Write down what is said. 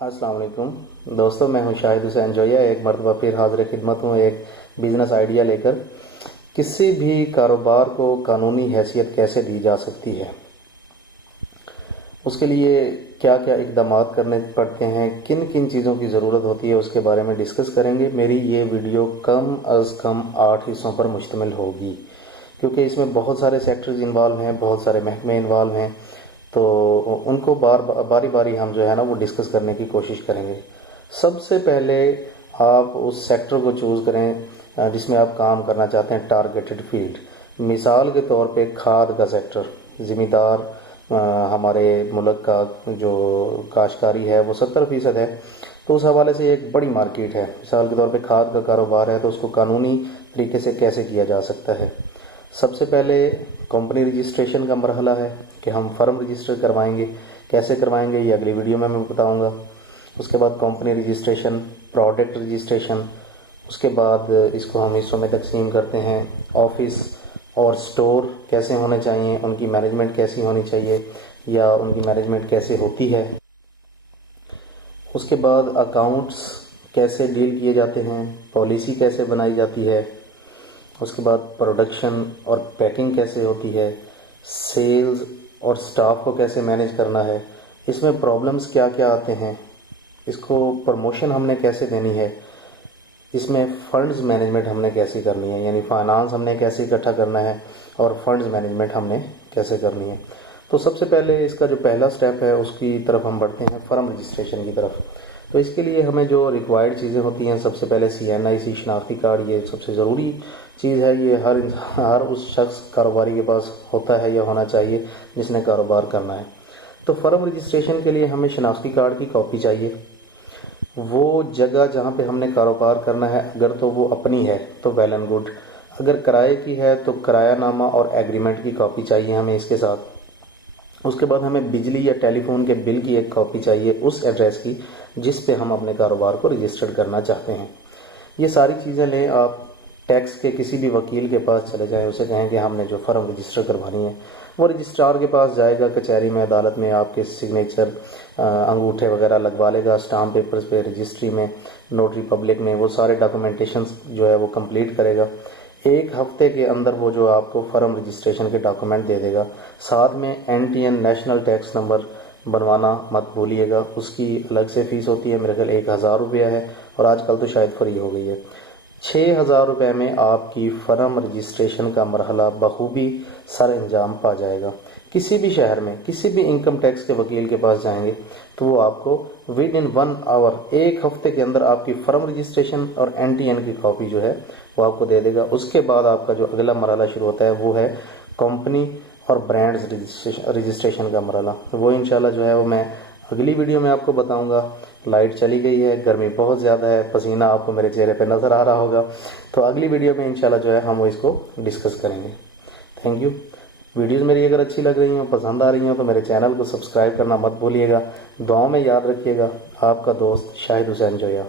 अस्सलाम वालेकुम दोस्तों, मैं हूं शाहिद हुसैन जोया। एक मरतबा फिर हाजिर खिदमत हूं एक बिजनेस आइडिया लेकर। किसी भी कारोबार को कानूनी हैसियत कैसे दी जा सकती है, उसके लिए क्या क्या इकदाम करने पड़ते हैं, किन किन चीज़ों की ज़रूरत होती है, उसके बारे में डिस्कस करेंगे। मेरी ये वीडियो कम अज़ कम 8 हिस्सों पर मुश्तमिल होगी, क्योंकि इसमें बहुत सारे सेक्टर्स इन्वॉल्व हैं, बहुत सारे महकमे इन्वॉल्व हैं, तो उनको बारी बारी हम जो है ना वो डिस्कस करने की कोशिश करेंगे। सबसे पहले आप उस सेक्टर को चूज़ करें जिसमें आप काम करना चाहते हैं, टारगेटेड फील्ड। मिसाल के तौर पे खाद का सेक्टर, ज़िम्मेदार हमारे मुल्क का जो काश्तकारी है वो 70% है, तो उस हवाले से एक बड़ी मार्केट है। मिसाल के तौर पे खाद का कारोबार है, तो उसको कानूनी तरीके से कैसे किया जा सकता है। सबसे पहले कंपनी रजिस्ट्रेशन का मरहला है कि हम फर्म रजिस्टर करवाएंगे, कैसे करवाएंगे ये अगली वीडियो में मैं बताऊंगा। उसके बाद कंपनी रजिस्ट्रेशन, प्रोडक्ट रजिस्ट्रेशन, उसके बाद इसको हम हिस्सों में तकसीम करते हैं। ऑफिस और स्टोर कैसे होने चाहिए, उनकी मैनेजमेंट कैसी होनी चाहिए या उनकी मैनेजमेंट कैसे होती है। उसके बाद अकाउंट्स कैसे डील किए जाते हैं, पॉलिसी कैसे बनाई जाती है। उसके बाद प्रोडक्शन और पैकिंग कैसे होती है, सेल्स और स्टाफ को कैसे मैनेज करना है, इसमें प्रॉब्लम्स क्या क्या आते हैं, इसको प्रमोशन हमने कैसे देनी है, इसमें फंड्स मैनेजमेंट हमने कैसे करनी है, यानी फाइनेंस हमने कैसे इकट्ठा करना है और फंड्स मैनेजमेंट हमने कैसे करनी है। तो सबसे पहले इसका जो पहला स्टेप है उसकी तरफ हम बढ़ते हैं, फर्म रजिस्ट्रेशन की तरफ। तो इसके लिए हमें जो रिक्वायर्ड चीज़ें होती हैं, सबसे पहले CNIC शनाख्ती कार्ड, ये सबसे ज़रूरी चीज़ है। ये हर उस शख्स कारोबारी के पास होता है या होना चाहिए जिसने कारोबार करना है। तो फर्म रजिस्ट्रेशन के लिए हमें शनाख्ती कार्ड की कॉपी चाहिए। वो जगह जहाँ पे हमने कारोबार करना है, अगर तो वो अपनी है तो वेल एंड गुड, अगर किराए की है तो किरायानामा और एग्रीमेंट की कॉपी चाहिए हमें इसके साथ। उसके बाद हमें बिजली या टेलीफोन के बिल की एक कॉपी चाहिए उस एड्रेस की जिस पे हम अपने कारोबार को रजिस्टर्ड करना चाहते हैं। ये सारी चीज़ें लें, आप टैक्स के किसी भी वकील के पास चले जाएं, उसे कहें कि हमने जो फर्म रजिस्टर करवानी है, वो रजिस्ट्रार के पास जाएगा, कचहरी में, अदालत में आपके सिग्नेचर, अंगूठे वगैरह लगवा लेगा, स्टाम्प पेपर्स पे, रजिस्ट्री में, नोटरी पब्लिक में, वो सारे डॉक्यूमेंटेशन जो है वो कंप्लीट करेगा। 1 हफ्ते के अंदर वो जो आपको फर्म रजिस्ट्रेशन के डॉक्यूमेंट दे देगा। साथ में NTN नेशनल टैक्स नंबर बनवाना मत भूलिएगा, उसकी अलग से फीस होती है, मेरे ख्याल 1000 रुपया है, और आजकल तो शायद फ्री हो गई है। 6000 रुपये में आपकी फर्म रजिस्ट्रेशन का मरहला बखूबी सर अंजाम पा जाएगा। किसी भी शहर में किसी भी इनकम टैक्स के वकील के पास जाएंगे तो वो आपको विद इन 1 आवर, 1 हफ्ते के अंदर आपकी फर्म रजिस्ट्रेशन और NTN की कॉपी जो है वो आपको दे देगा। उसके बाद आपका जो अगला मरहला शुरू होता है वो है कंपनी और ब्रांड्स रजिस्ट्रेशन का मरहला। वो इंशाल्लाह जो है वो मैं अगली वीडियो में आपको बताऊंगा। लाइट चली गई है, गर्मी बहुत ज़्यादा है, पसीना आपको मेरे चेहरे पे नज़र आ रहा होगा, तो अगली वीडियो में इंशाल्लाह जो है हम वो इसको डिस्कस करेंगे। Thank you. वीडियोस मेरी अगर अच्छी लग रही हो, पसंद आ रही हो, तो मेरे चैनल को सब्सक्राइब करना मत भूलिएगा। दुआओं में याद रखिएगा। आपका दोस्त शाहिद हुसैन जोया।